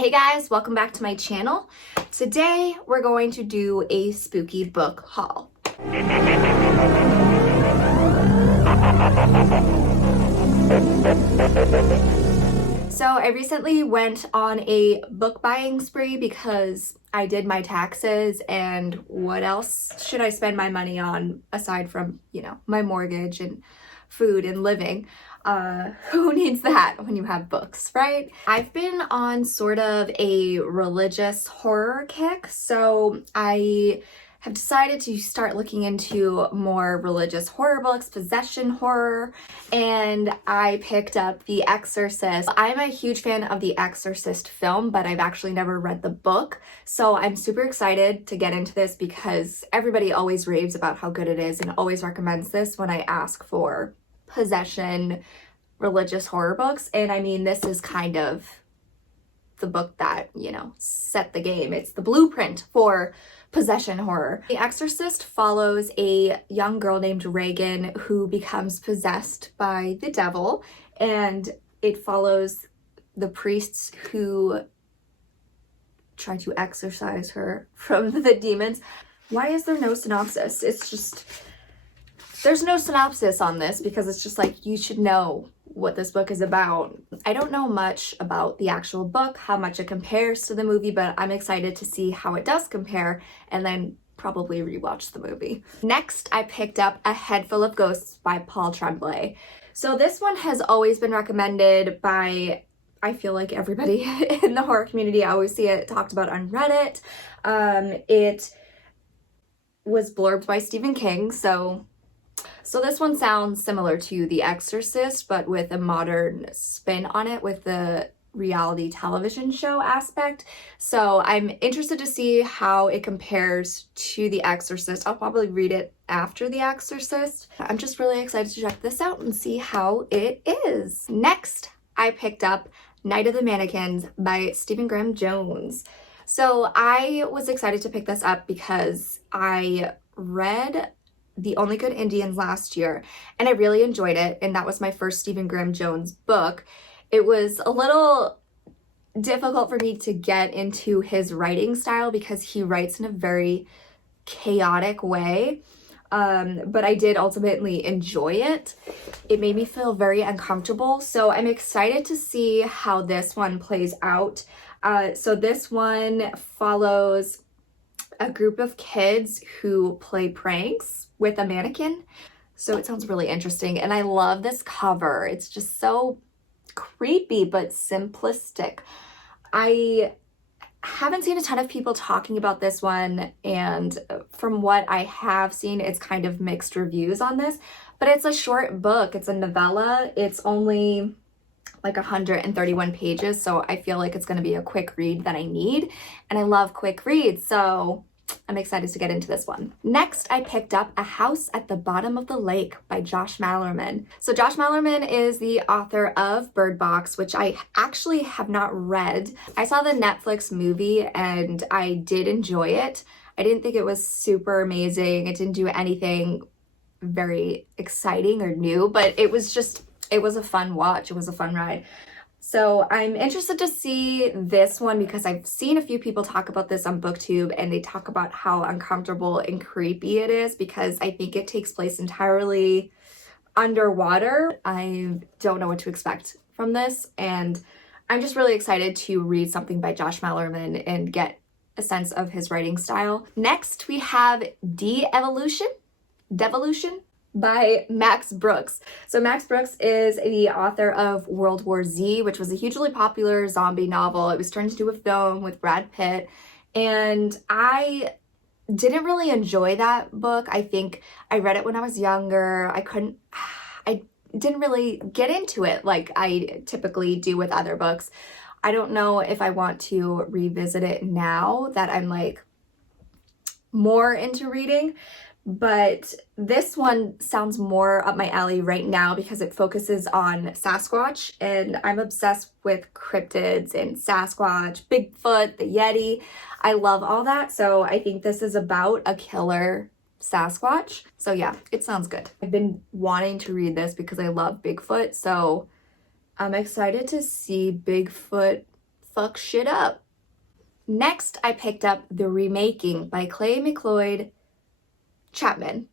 Hey guys, welcome back to my channel. Today we're going to do a spooky book haul. So I recently went on a book buying spree because I did my taxes, and what else should I spend my money on aside from, my mortgage and food and living? Who needs that when you have books, right? I've been on sort of a religious horror kick, so I have decided to start looking into more religious horror books, possession horror, and I picked up The Exorcist. I'm a huge fan of The Exorcist film, but I've actually never read the book, so I'm super excited to get into this because everybody always raves about how good it is and always recommends this when I ask for possession religious horror books. And I mean, this is kind of the book that, set the game. It's the blueprint for possession horror. The Exorcist follows a young girl named Regan who becomes possessed by the devil, and it follows the priests who try to exorcise her from the demons. Why is there no synopsis? There's no synopsis on this because it's just like, you should know what this book is about. I don't know much about the actual book, how much it compares to the movie, but I'm excited to see how it does compare and then probably rewatch the movie. Next, I picked up A Head Full of Ghosts by Paul Tremblay. So this one has always been recommended by, I feel like, everybody in the horror community. I always see it talked about on Reddit. It was blurbed by Stephen King, so this one sounds similar to The Exorcist, but with a modern spin on it with the reality television show aspect. So I'm interested to see how it compares to The Exorcist. I'll probably read it after The Exorcist. I'm just really excited to check this out and see how it is. Next, I picked up Night of the Mannequins by Stephen Graham Jones. So I was excited to pick this up because I read The Only Good Indians last year, and I really enjoyed it, and that was my first Stephen Graham Jones book. It was a little difficult for me to get into his writing style because he writes in a very chaotic way, but I did ultimately enjoy it. It made me feel very uncomfortable, so I'm excited to see how this one plays out. So this one follows a group of kids who play pranks with a mannequin. So it sounds really interesting. And I love this cover. It's just so creepy but simplistic. I haven't seen a ton of people talking about this one, and from what I have seen, it's kind of mixed reviews on this, but it's a short book. It's a novella. It's only like 131 pages, so I feel like it's going to be a quick read that I need, and I love quick reads, so I'm excited to get into this one. Next, I picked up A House at the Bottom of the Lake by Josh Malerman. So Josh Malerman is the author of Bird Box, which I actually have not read. I saw the Netflix movie and I did enjoy it. I didn't think it was super amazing. It didn't do anything very exciting or new, but it was a fun watch. It was a fun ride. So I'm interested to see this one because I've seen a few people talk about this on BookTube, and they talk about how uncomfortable and creepy it is because I think it takes place entirely underwater. I don't know what to expect from this, and I'm just really excited to read something by Josh Malerman and get a sense of his writing style. Next, we have Devolution by Max Brooks. So Max Brooks is the author of World War Z, which was a hugely popular zombie novel. It was turned into a film with Brad Pitt, and I didn't really enjoy that book. I think I read it when I was younger. I didn't really get into it like I typically do with other books. I don't know if I want to revisit it now that I'm like more into reading. But this one sounds more up my alley right now because it focuses on Sasquatch, and I'm obsessed with cryptids and Sasquatch, Bigfoot, the Yeti. I love all that, so I think this is about a killer Sasquatch. So yeah, it sounds good. I've been wanting to read this because I love Bigfoot, so I'm excited to see Bigfoot fuck shit up. Next, I picked up The Remaking by Clay McLeod Chapman.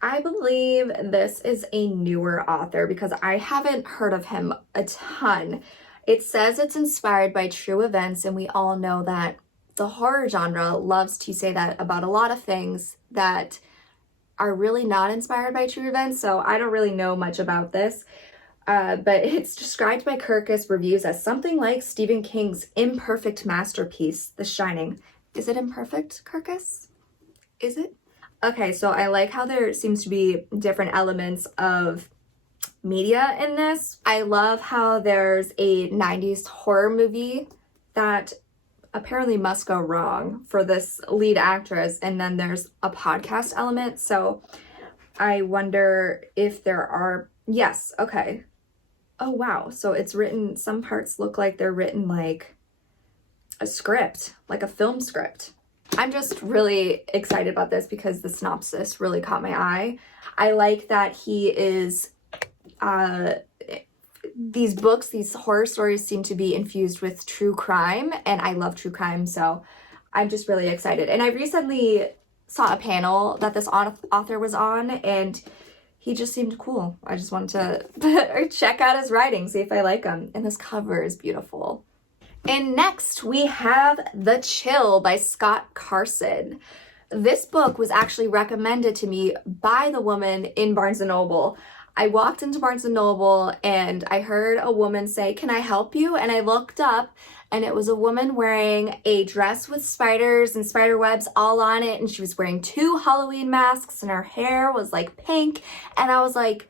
I believe this is a newer author because I haven't heard of him a ton. It says it's inspired by true events, and we all know that the horror genre loves to say that about a lot of things that are really not inspired by true events, so I don't really know much about this. But it's described by Kirkus Reviews as something like Stephen King's imperfect masterpiece, The Shining. Is it imperfect, Kirkus? Is it? Okay, so I like how there seems to be different elements of media in this. I love how there's a 90s horror movie that apparently must go wrong for this lead actress, and then there's a podcast element, so I wonder if there are... Yes, okay. Oh wow, so it's written, some parts look like they're written like a script, like a film script. I'm just really excited about this because the synopsis really caught my eye. I like that he is, these books, these horror stories seem to be infused with true crime, and I love true crime, so I'm just really excited. And I recently saw a panel that this author was on, and he just seemed cool. I just wanted to check out his writing, see if I like him. And this cover is beautiful. And next we have The Chill by Scott Carson. This book was actually recommended to me by the woman in Barnes & Noble. I walked into Barnes & Noble and I heard a woman say, "Can I help you?" And I looked up and it was a woman wearing a dress with spiders and spider webs all on it, and she was wearing 2 Halloween masks and her hair was like pink. And I was like,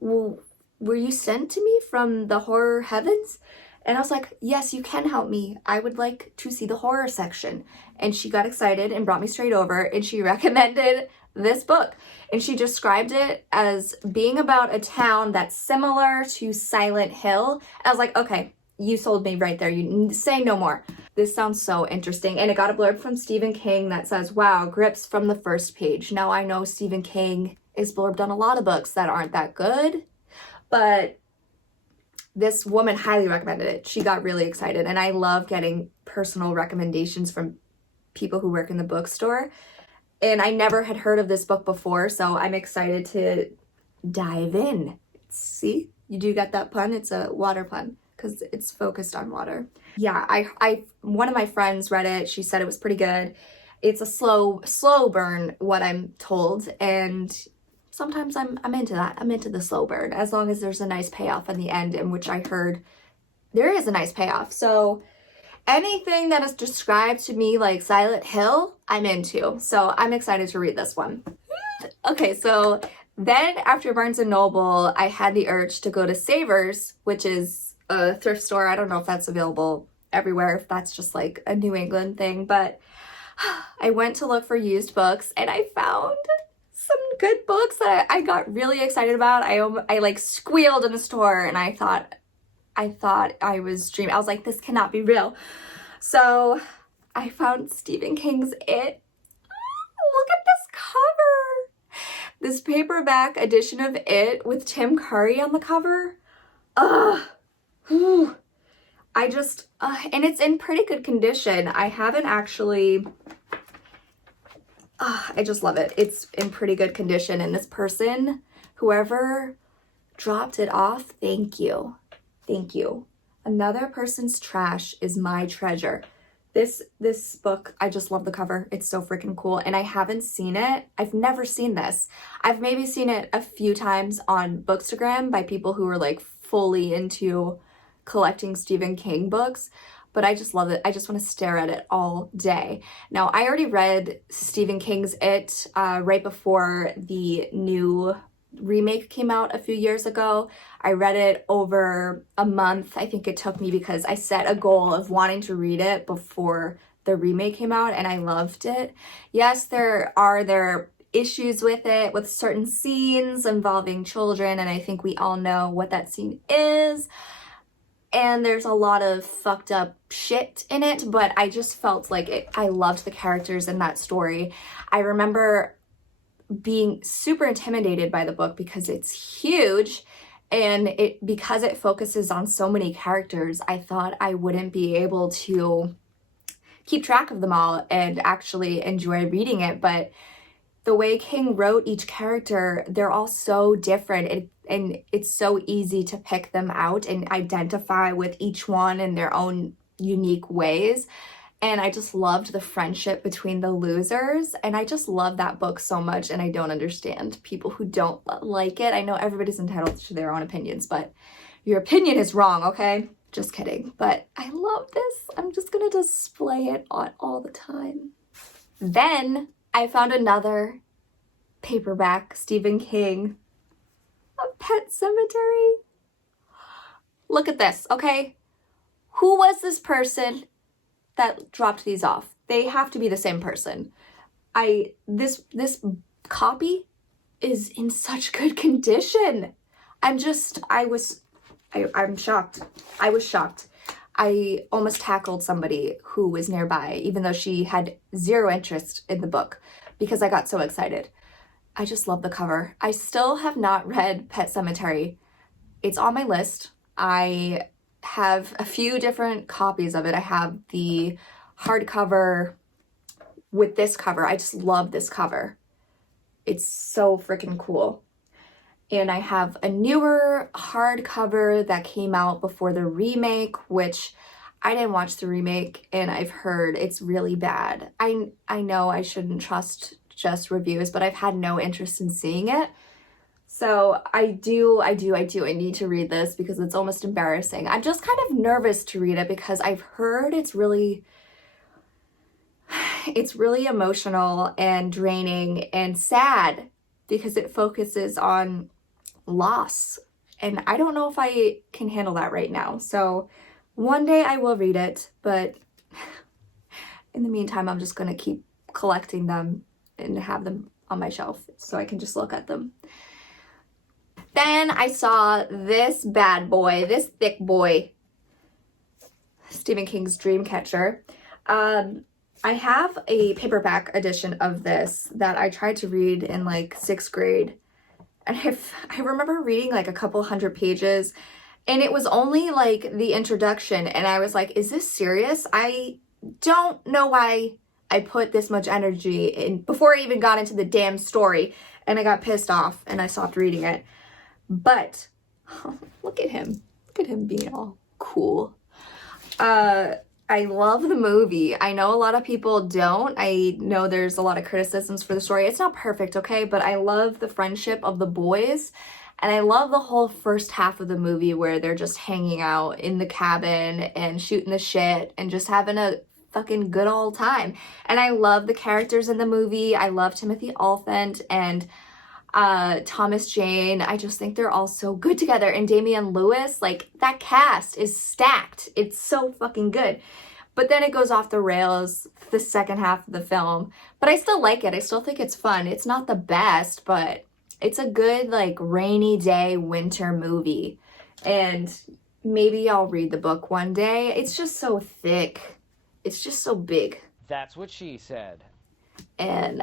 well, were you sent to me from the horror heavens? And I was like, yes, you can help me. I would like to see the horror section. And she got excited and brought me straight over, and she recommended this book. And she described it as being about a town that's similar to Silent Hill. I was like, okay, you sold me right there. You say no more. This sounds so interesting. And it got a blurb from Stephen King that says, wow, grips from the first page. Now I know Stephen King is blurbed on a lot of books that aren't that good, but this woman highly recommended it. She got really excited, and I love getting personal recommendations from people who work in the bookstore. And I never had heard of this book before, so I'm excited to dive in. See, you do get that pun. It's a water pun because it's focused on water. Yeah, I one of my friends read it. She said it was pretty good. It's a slow burn, what I'm told, and sometimes I'm into that. I'm into the slow burn, as long as there's a nice payoff in the end, in which I heard there is a nice payoff. So anything that is described to me like Silent Hill, I'm into. So I'm excited to read this one. Okay, so then after Barnes & Noble, I had the urge to go to Savers, which is a thrift store. I don't know if that's available everywhere, if that's just like a New England thing, but I went to look for used books and I found some good books that I got really excited about. I like squealed in the store, and I thought I was dreaming. I was like, this cannot be real. So I found Stephen King's It. Look at this cover. This paperback edition of It with Tim Curry on the cover. I just, and it's in pretty good condition. I haven't actually, I just love it. It's in pretty good condition. And this person, whoever dropped it off, thank you. Thank you. Another person's trash is my treasure. This book, I just love the cover. It's so freaking cool. And I haven't seen it. I've never seen this. I've maybe seen it a few times on Bookstagram by people who are like fully into collecting Stephen King books, but I just love it. I just want to stare at it all day. Now, I already read Stephen King's It right before the new remake came out a few years ago. I read it over a month. I think it took me because I set a goal of wanting to read it before the remake came out, and I loved it. Yes, there are issues with it, with certain scenes involving children, and I think we all know what that scene is. And there's a lot of fucked up shit in it, but I just felt like I loved the characters in that story. I remember being super intimidated by the book because it's huge, And because it focuses on so many characters, I thought I wouldn't be able to keep track of them all and actually enjoy reading it. But the way King wrote each character, they're all so different, and it's so easy to pick them out and identify with each one in their own unique ways. And I just loved the friendship between the losers, and I just love that book so much, and I don't understand people who don't like it. I know everybody's entitled to their own opinions, but your opinion is wrong, okay? Just kidding. But I love this. I'm just gonna display it all the time. Then I found another paperback Stephen King, A Pet Sematary. Look at this, okay? Who was this person that dropped these off? They have to be the same person. This copy is in such good condition. I'm shocked. I was shocked. I almost tackled somebody who was nearby, even though she had zero interest in the book, because I got so excited. I just love the cover. I still have not read Pet Sematary. It's on my list. I have a few different copies of it. I have the hardcover with this cover. I just love this cover. It's so freaking cool. And I have a newer hardcover that came out before the remake, which I didn't watch the remake, and I've heard it's really bad. I know I shouldn't trust just reviews, but I've had no interest in seeing it. So I need to read this because it's almost embarrassing. I'm just kind of nervous to read it because I've heard it's really emotional and draining and sad because it focuses on loss. And I don't know if I can handle that right now. So one day I will read it, but in the meantime, I'm just gonna keep collecting them and have them on my shelf so I can just look at them. Then I saw this bad boy, this thick boy, Stephen King's Dreamcatcher. I have a paperback edition of this that I tried to read in like 6th grade. And I remember reading like a couple hundred pages, and it was only like the introduction, and I was like, is this serious? I don't know why I put this much energy in before I even got into the damn story, and I got pissed off and I stopped reading it. But look at him being all cool. I love the movie. I know a lot of people don't. I know there's a lot of criticisms for the story. It's not perfect, okay? But I love the friendship of the boys. And I love the whole first half of the movie where they're just hanging out in the cabin and shooting the shit and just having a fucking good old time. And I love the characters in the movie. I love Timothy Olyphant and Thomas Jane. I just think they're all so good together. And Damian Lewis, like, that cast is stacked. It's so fucking good. But then it goes off the rails the second half of the film. But I still like it. I still think it's fun. It's not the best, but it's a good, like, rainy day winter movie. And maybe I'll read the book one day. It's just so thick. It's just so big. That's what she said. And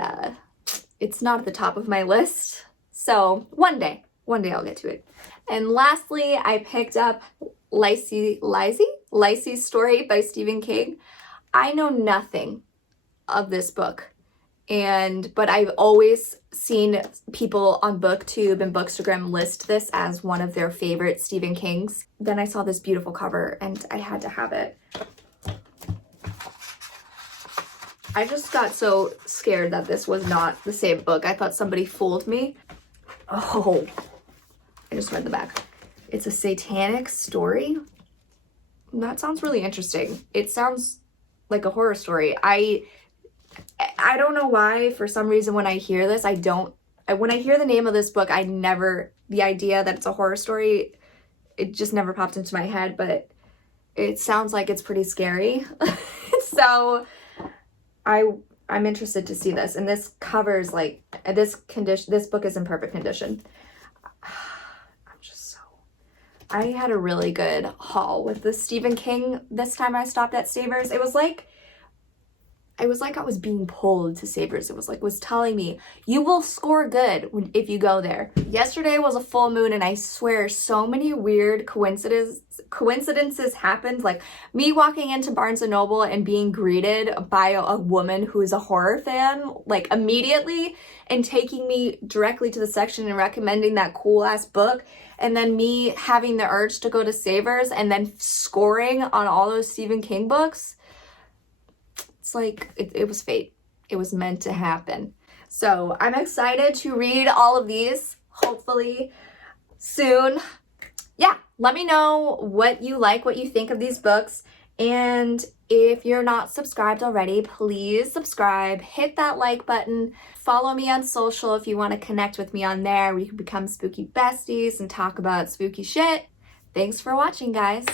it's not at the top of my list. So one day I'll get to it. And lastly, I picked up Lacey's Story by Stephen King. I know nothing of this book, but I've always seen people on BookTube and Bookstagram list this as one of their favorite Stephen Kings. Then I saw this beautiful cover and I had to have it. I just got so scared that this was not the same book. I thought somebody fooled me. Oh, I just read the back. It's a satanic story. That sounds really interesting. It sounds like a horror story. I don't know why, for some reason, when I hear this, when I hear the name of this book, the idea that it's a horror story, it just never popped into my head, but it sounds like it's pretty scary. So I'm interested to see this. And this covers, like, this book is in perfect condition. I had a really good haul with the Stephen King this time I stopped at Savers. It was like, it was like I was being pulled to Savers. It was telling me, you will score good if you go there. Yesterday was a full moon, and I swear so many weird coincidences happened. Like me walking into Barnes & Noble and being greeted by a woman who is a horror fan, like immediately, and taking me directly to the section and recommending that cool ass book. And then me having the urge to go to Savers and then scoring on all those Stephen King books. It's like, it was fate. It was meant to happen. So I'm excited to read all of these, hopefully soon. Yeah, let me know what you like, what you think of these books. And if you're not subscribed already, please subscribe, hit that like button, follow me on social if you want to connect with me on there. We can become spooky besties and talk about spooky shit. Thanks for watching, guys.